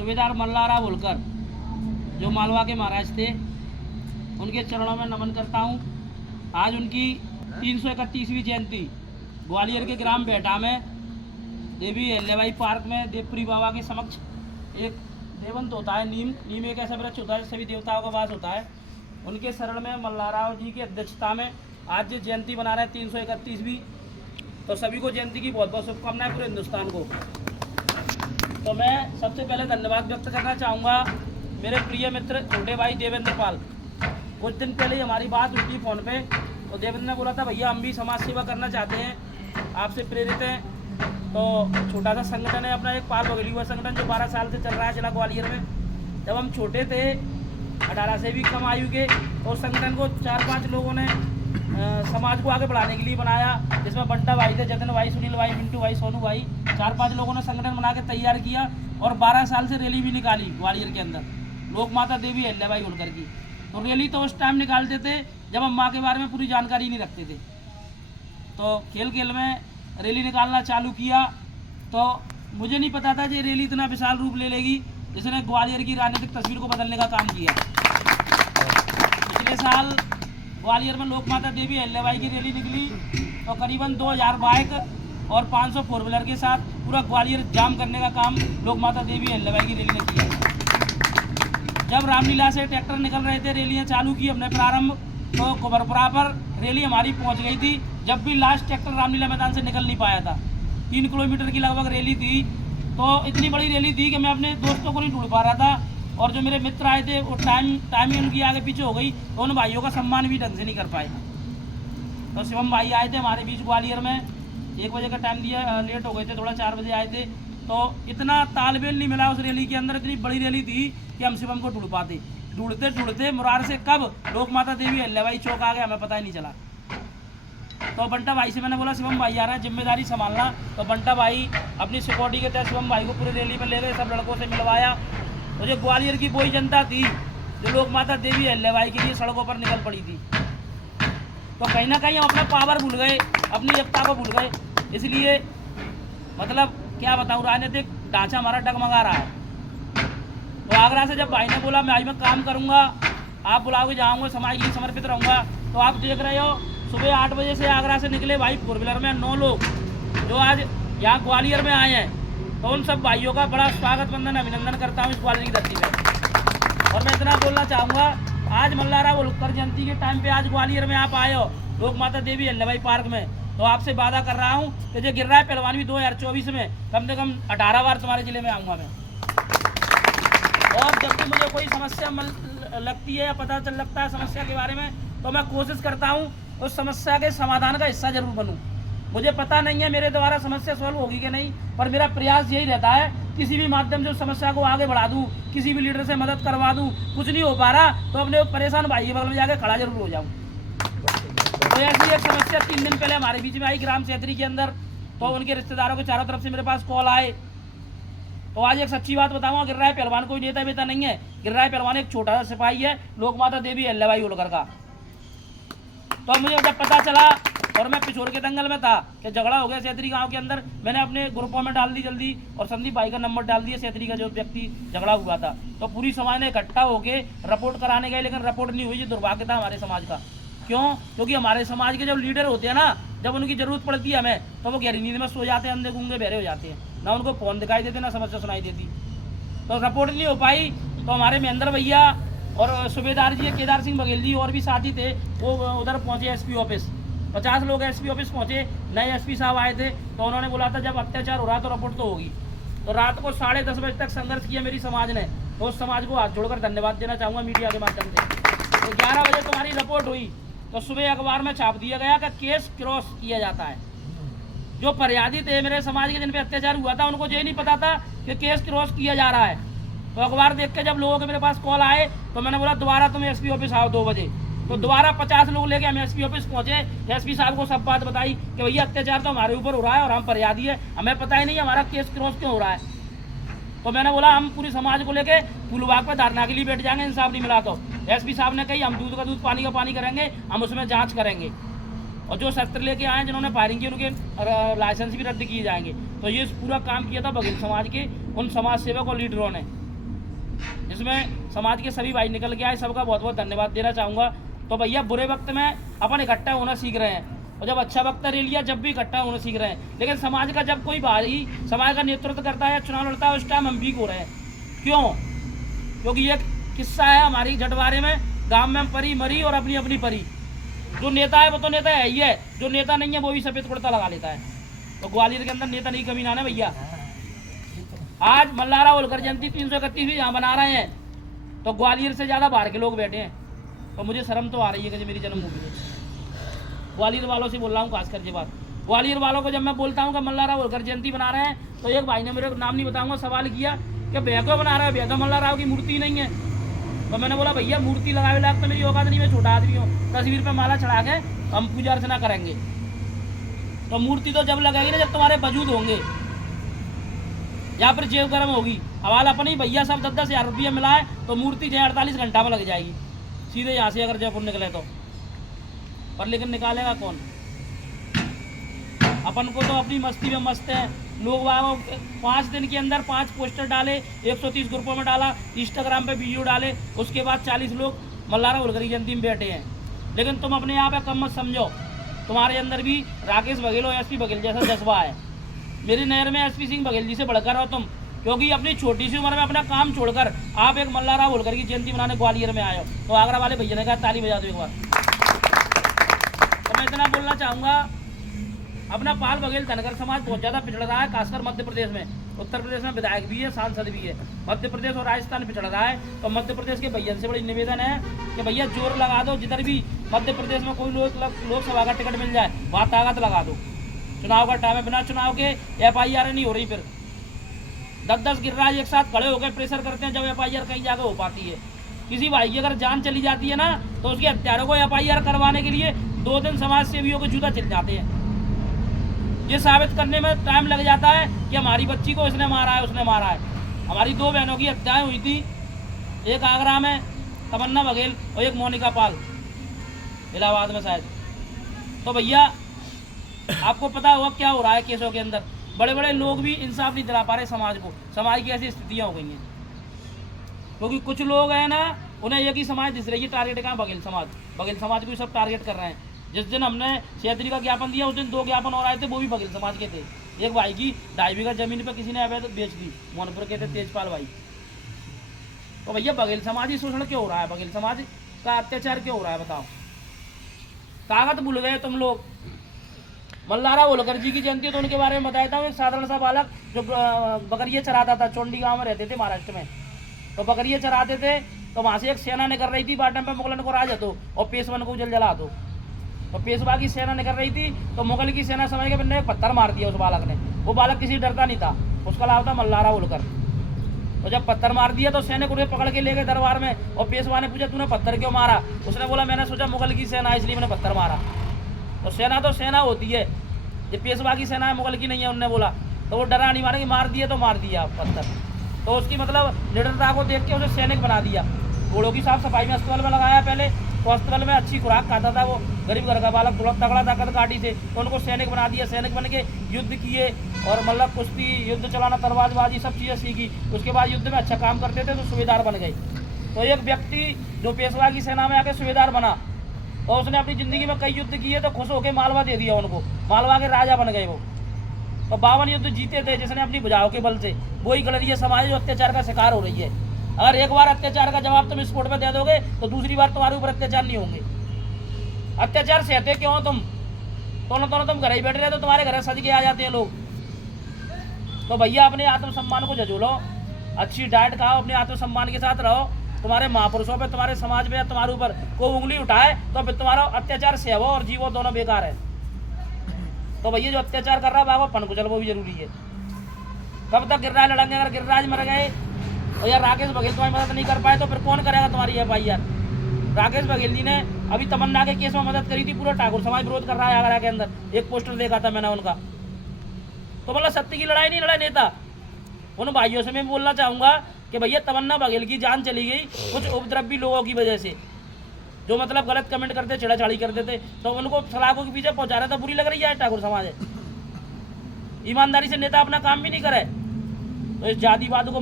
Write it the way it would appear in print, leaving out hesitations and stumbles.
सूबेदार मल्लाराव होलकर जो मालवा के महाराज थे, उनके चरणों में नमन करता हूँ। आज उनकी 331वीं जयंती ग्वालियर के ग्राम बेटा में देवी अहिल्याबाई पार्क में देवपुरी बाबा के समक्ष एक देवंत होता है। नीम एक ऐसा वृक्ष होता है सभी देवताओं का वास होता है। उनके शरण में मल्लाराव जी की अध्यक्षता में आज जयंती मना रहे हैं 331वीं। तो सभी को जयंती की बहुत बहुत शुभकामनाएं, पूरे हिंदुस्तान को। तो मैं सबसे पहले धन्यवाद व्यक्त करना चाहूँगा मेरे प्रिय मित्र छोटे भाई देवेंद्र पाल। कुछ दिन पहले ही हमारी बात हुई थी फ़ोन पे, तो देवेंद्र ने बोला था भैया हम भी समाज सेवा करना चाहते हैं, आपसे प्रेरित हैं। तो छोटा सा संगठन है अपना, एक पाल बघेली हुआ संगठन जो 12 साल से चल रहा है जिला ग्वालियर में। जब हम छोटे थे 18 से भी कम आयु के, और संगठन को 4-5 लोगों ने समाज को आगे बढ़ाने के लिए बनाया, जिसमें बंटा भाई थे, जतन भाई, सुनील भाई, मिंटू भाई, सोनू भाई, 4-5 लोगों ने संगठन बना के तैयार किया। और 12 साल से रैली भी निकाली ग्वालियर के अंदर लोक माता देवी अहिल्याबाई होलकर की। तो रैली तो उस टाइम निकालते थे जब हम माँ के बारे में पूरी जानकारी नहीं रखते थे। तो खेल खेल में रैली निकालना चालू किया, तो मुझे नहीं पता था कि रैली इतना विशाल रूप ले लेगी, जिसने ग्वालियर की राजनीतिक तस्वीर को बदलने का काम किया। पिछले साल ग्वालियर में लोक माता देवी अहिल्याबाई की रैली निकली, तो करीबन 2000 बाइक और 500 फोर व्हीलर के साथ पूरा ग्वालियर जाम करने का काम लोक माता देवी अहिल्याबाई की रैली ने किया। जब रामलीला से ट्रैक्टर निकल रहे थे, रैलियाँ चालू की हमने प्रारंभ, तो कुबरपुरा पर रैली हमारी पहुंच गई थी। जब भी लास्ट ट्रैक्टर रामलीला मैदान से निकल नहीं पाया था, 3 किलोमीटर की लगभग रैली थी। तो इतनी बड़ी रैली थी कि मैं अपने दोस्तों को नहीं ढूंढ पा रहा था, और जो मेरे मित्र आए थे वो टाइम ही उनकी आगे पीछे हो गई, तो उन भाइयों का सम्मान भी ढंग से नहीं कर पाए। तो शिवम भाई आए थे हमारे बीच ग्वालियर में, 1 बजे का टाइम दिया, लेट हो गए थे थोड़ा, 4 बजे आए थे। तो इतना तालमेल नहीं मिला उस रैली के अंदर, इतनी बड़ी रैली थी कि हम शिवम को ढूंढ पाते। ढूंढते मुरार से कब लोक माता देवी अहिल्याबाई चौक आ गए हमें पता ही नहीं चला। तो बंटा भाई से मैंने बोला शिवम भाई आ रहे हैं, जिम्मेदारी संभालना। तो बंटा भाई अपनी सिक्योरिटी के तहत शिवम भाई को पूरी रैली में ले गए, सब लड़कों से मिलवाया। तो जो ग्वालियर की वही जनता थी जो लोक माता देवी अहिल्याबाई के लिए सड़कों पर निकल पड़ी थी। तो कहीं ना कहीं हम अपना पावर भूल गए, अपनी एकता को भूल गए। इसलिए मतलब क्या बताऊँ, राजनीतिक ढांचा हमारा डगमगा रहा है। तो आगरा से जब भाई ने बोला मैं आज में काम करूंगा, आप बुलाओगे जाऊंगा, समाज के लिए समर्पित रहूंगा, तो आप देख रहे हो सुबह 8 बजे से आगरा से निकले भाई फोर व्हीलर में 9 लोग जो आज यहाँ ग्वालियर में आए हैं। तो उन सब भाइयों का बड़ा स्वागत वंदन अभिनंदन करता हूँ इस ग्वालियर की धरती पर। और मैं इतना बोलना चाहूँगा, आज मल्लाराव होलकर जयंती के टाइम पे आज ग्वालियर में आप आए हो लोक माता देवी अहिल्याबाई पार्क में, तो आपसे वादा कर रहा हूँ कि जो गिर रहा है पहलवान भी 2024 में कम से कम 18 बार तुम्हारे जिले में आऊँगा मैं। और जब भी मुझे कोई समस्या लगती है या पता चल लगता है समस्या के बारे में, तो मैं कोशिश करता हूँ उस समस्या के समाधान का हिस्सा जरूर बनूँ। मुझे पता नहीं है मेरे द्वारा समस्या सॉल्व होगी कि नहीं, पर मेरा प्रयास यही रहता है किसी भी माध्यम से उस समस्या को आगे बढ़ा दूँ, किसी भी लीडर से मदद करवा दूँ। कुछ नहीं हो पा रहा तो अपने परेशान भाई के बगल में जाके खड़ा जरूर हो जाऊँ। तो ऐसी एक समस्या 3 दिन पहले हमारे बीच में आई ग्राम सेत्री के अंदर। तो उनके रिश्तेदारों के चारों तरफ से मेरे पास कॉल आए। तो आज एक सच्ची बात बताऊंगा, गिर रहा है पहलवान कोई नेता बेता नहीं है, गिर रहा है पहलवान एक छोटा सा सिपाही है लोक माता देवी अहिल्याबाई होलकर का। तो मुझे जब पता चला, और मैं पिछोर के दंगल में था कि झगड़ा हो गया सेत्री गांव के अंदर, मैंने अपने ग्रुपों में डाल दी जल्दी, और संदीप भाई का नंबर डाल दिया सेत्री का जो व्यक्ति झगड़ा हुआ था। तो पूरी समाज ने इकट्ठा होकर रिपोर्ट कराने गए, लेकिन रिपोर्ट नहीं हुई। ये दुर्भाग्य था हमारे समाज का। क्यों? क्योंकि हमारे समाज के जब लीडर होते हैं ना, जब उनकी जरूरत पड़ती है हमें, तो वो गहरी नींद में सो जाते हैं, अंधे गूंगे बहरे हो जाते हैं, ना उनको फोन दिखाई देते ना समस्या सुनाई देती। तो रिपोर्ट नहीं हो पाई। तो हमारे महेंद्र भैया और सूबेदार जी केदार सिंह बघेल जी और भी साथी थे, वो उधर पहुंचे एसपी ऑफिस। 50 लोग एसपी ऑफिस पहुंचे, नए एसपी साहब आए थे। तो उन्होंने बोला था जब अत्याचार हो रहा है तो रिपोर्ट तो होगी। तो रात को 10:30 बजे तक संघर्ष किया मेरी समाज ने। तो उस समाज को हाथ जोड़कर धन्यवाद देना चाहूँगा मीडिया के माध्यम से। तो 11 बजे तुम्हारी रिपोर्ट हुई, तो सुबह अखबार में छाप दिया गया कि केस क्रॉस किया जाता है। जो फरियादी थे मेरे समाज के जिन पे अत्याचार हुआ था, उनको ये नहीं पता था कि केस क्रॉस किया जा रहा है। तो अखबार देख के जब लोगों के मेरे पास कॉल आए, तो मैंने बोला दोबारा तुम एसपी ऑफिस आओ 2 बजे। तो दोबारा 50 लोग लेके हम एसपी ऑफिस पहुंचे। एसपी साहब को सब बात बताई कि भैया अत्याचार तो हमारे ऊपर हो रहा है और हम फरियादी है, हमें पता ही नहीं हमारा केस क्रॉस क्यों हो रहा है। तो मैंने बोला हम पूरी समाज को लेके फूलबाग पर धरना के लिए बैठ जाएंगे, इंसाफ नहीं मिला तो। एसपी साहब ने कही हम दूध का दूध पानी का पानी करेंगे, हम उसमें जांच करेंगे, और जो शस्त्र लेके आए जिन्होंने फायरिंग की उनके लाइसेंस भी रद्द किए जाएंगे। तो ये पूरा काम किया था बघेल समाज के उन समाज सेवक और लीडरों ने। इसमें समाज के सभी भाई निकल के आए, सबका बहुत बहुत धन्यवाद देना चाहूँगा। तो भैया बुरे वक्त में अपन इकट्ठा होना सीख रहे हैं, और जब अच्छा वक्त ले लिया जब भी इकट्ठा होना सीख रहे हैं। लेकिन समाज का जब कोई भाई समाज का नेतृत्व करता है या चुनाव लड़ता है, उस टाइम हम वीक हो रहे हैं। क्यों? क्योंकि ये किस्सा है हमारी जटवारे में, गांव में हम परी मरी और अपनी अपनी परी। जो नेता है वो तो नेता है ही है, जो नेता नहीं है वो भी सफेद कुर्ता लगा लेता है। तो ग्वालियर के अंदर नेता नहीं कमी ना है भैया। आज मल्लारा होलकर जयंती 331 यहाँ बना रहे हैं, तो ग्वालियर से ज़्यादा बाहर के लोग बैठे हैं। तो मुझे शर्म तो आ रही है कि मेरी जन्मभूमि है। ग्वालियर वालों से बोल रहा हूँ खासकर ये बात। ग्वालियर वालों को जब मैं बोलता हूँ कि मल्लारा होलकर जयंती बना रहे हैं, तो एक भाई ने मेरे नाम नहीं बताऊंगा सवाल किया कि भैया क्यों बना रहे हैं, भैया तो मल्लाराव की मूर्ति नहीं है। तो मैंने बोला भैया मूर्ति लगाए लाख तो मेरी औकात नहीं, मैं छोटा आदमी हूँ, तस्वीर पे माला चढ़ा के हम पूजा अर्चना करेंगे। तो मूर्ति तो जब लगेगी ना जब तुम्हारे वजूद होंगे, या फिर जेब गर्म होगी। हवाला अपनी भैया सब 10-10 हज़ार रुपये मिला है तो मूर्ति जो 48 घंटा में लग जाएगी सीधे यहाँ से अगर जयपुर निकले तो। पर लेकिन निकालेगा कौन? अपन को तो अपनी मस्ती में मस्त है। लोग वहाँ 5 दिन के अंदर 5 पोस्टर डाले, 130 ग्रुपों में डाला, इंस्टाग्राम पे वीडियो डाले, उसके बाद 40 लोग मल्लारा होलकर जयंती में बैठे हैं। लेकिन तुम अपने आप पे कम मत समझो, तुम्हारे अंदर भी राकेश बघेल और एसपी बघेल जैसा जज्बा है। मेरी नहर में एसपी सिंह बघेल जी से बढ़कर हो तुम, क्योंकि अपनी छोटी सी उम्र में अपना काम छोड़कर आप एक मल्लारा होलकर की जयंती मनाने ग्वालियर में आए हो। तो आगरा वाले भैया ने कहा ताली बजा दो एक बार। तो मैं इतना बोलना चाहूँगा, अपना पाल बघेल धनगर समाज बहुत ज़्यादा पिछड़ रहा है, खासकर मध्य प्रदेश में। उत्तर प्रदेश में विधायक भी है, सांसद भी है, मध्य प्रदेश और राजस्थान पिछड़ रहा है। तो मध्य प्रदेश के भैया से बड़ी निवेदन है कि भैया जोर लगा दो, जिधर भी मध्य प्रदेश में कोई लोकसभा का टिकट मिल जाए वहाँ ताकत लगा दो। चुनाव का टाइम है, बिना चुनाव के FIR नहीं हो रही। फिर 10-10 गिरिराज एक साथ खड़े होकर प्रेशर करते हैं, जब FIR कहीं जाकर हो पाती है। किसी भाई की अगर जान चली जाती है ना, तो उसके हत्यारों को FIR करवाने के लिए 2 दिन समाज सेवियों के जूता चल जाते हैं। ये साबित करने में टाइम लग जाता है कि हमारी बच्ची को इसने मारा है, उसने मारा है। हमारी 2 बहनों की हत्याएं हुई थी, एक आगरा में तमन्ना बघेल और एक मोनिका पाल इलाहाबाद में शायद। तो भैया आपको पता होगा क्या हो रहा है केसों के अंदर। बड़े बड़े लोग भी इंसाफ नहीं दिला पा रहे समाज को। समाज की ऐसी स्थितियाँ हो गई हैं, क्योंकि कुछ लोग हैं ना, उन्हें एक ही समाज दिस रही है टारगेट कहाँ, बघेल समाज को सब टारगेट कर रहे हैं। जिस दिन हमने 6 का ज्ञापन दिया, उस दिन 2 ज्ञापन और आए थे, वो भी बघेल समाज के थे। एक भाई की 2.5 बीघा जमीन पे किसी ने अवैध बेच दी, मोहनपुर के थे तेजपाल भाई। तो भैया बघेल समाज ही शोषण क्यों हो रहा है, बघेल समाज का अत्याचार क्यों हो रहा है बताओ? ताकत भूल गए तुम लोग। मल्लारा होलकर जी की जयंती तो उनके बारे में बताया था। एक साधारण सा बालक जो बकरियाँ चराता था, चोंडी गाँव में रहते थे महाराष्ट्र में। तो बकरियाँ चराते थे, तो वहाँ से एक सेना निकल रही थी, बाटम पे मुगलन को राज दो और पेशवन को जला दो। तो पेशवा की सेना निकल रही थी, तो मुगल की सेना समझ के मैंने एक पत्थर मार दिया उस बालक ने। वो बालक किसी डरता नहीं था, उसका नाम था मल्लारा होलकर। तो जब पत्थर मार दिया तो सैनिक उन्हें पकड़ के ले गए दरबार में, और पेशवा ने पूछा तूने पत्थर क्यों मारा? उसने बोला मैंने सोचा मुगल की सेना है इसलिए मैंने पत्थर मारा। तो सेना तो सेना होती है, ये पेशवा की सेना है, मुगल की नहीं है उन्होंने बोला। तो वो डरा नहीं, मारा कि मार दिया तो मार दिया पत्थर। तो उसकी मतलब निडरता को देख के उसे सैनिक बना दिया। घोड़ों की साफ सफाई में अस्पताल में लगाया पहले, तो अस्पताल में अच्छी खुराक खाता था वो, गरीब घर का बालक थोड़ा तगड़ा था कद काटी से, तो उनको सैनिक बना दिया। सैनिक बन के युद्ध किए, और मतलब कुश्ती, युद्ध चलाना, तलवारबाजी, सब चीज़ें सीखी। उसके बाद युद्ध में अच्छा काम करते थे तो सूबेदार बन गए। तो एक व्यक्ति जो पेशवा की सेना में आके सूबेदार बना, और उसने अपनी ज़िंदगी में कई युद्ध किए, तो खुश होकर मालवा दे दिया उनको, मालवा के राजा बन गए वो। तो 52 युद्ध जीते थे जिसने अपनी भुजाओं के बल से। वही गलरिया समाज जो अत्याचार का शिकार हो रही है। अगर एक बार अत्याचार का जवाब तुम इस कोर्ट में दे दोगे तो दूसरी बार तुम्हारे ऊपर अत्याचार नहीं होंगे। अत्याचार सहते क्यों हो तुम? तो तुम घर ही बैठे रहे तो तुम्हारे घर सज के आ जाते हैं लोग। तो भैया अपने आत्मसम्मान को झझोलो, अच्छी डाइट खाओ, अपने आत्मसम्मान के साथ रहो। तुम्हारे महापुरुषों पे, तुम्हारे समाज पे, तुम्हारे ऊपर कोई उंगली उठाए तो फिर तुम्हारा अत्याचार सहवो और जीवो, दोनों बेकार है। तो भैया जो अत्याचार कर रहा है बाबा पनकुचल वो भी जरूरी है। कब तक गिरिराज लड़ेंगे? अगर गिरिराज मर गए और यार राकेश बघेल तुम्हारी मदद नहीं कर पाए तो फिर कौन करेगा तुम्हारी FIR? राकेश बघेल जी ने अभी तमन्ना के केस में मदद करी थी, पूरा ठाकुर समाज विरोध कर रहा है आगरा के अंदर। एक पोस्टर देखा था मैंने उनका। तो मतलब सत्य की लड़ाई नहीं लड़ा नेता। उन भाइयों से मैं बोलना चाहूँगा कि भैया तमन्ना बघेल की जान चली गई कुछ उपद्रवी लोगों की वजह से, जो मतलब गलत कमेंट करते, छेड़ाछाड़ी करते थे, तो उनको सलाखों के पीछे पहुँचा रहा था। बुरी लग रही है ठाकुर समाज है, ईमानदारी से नेता अपना काम भी नहीं करे। तो इस जातिवाद को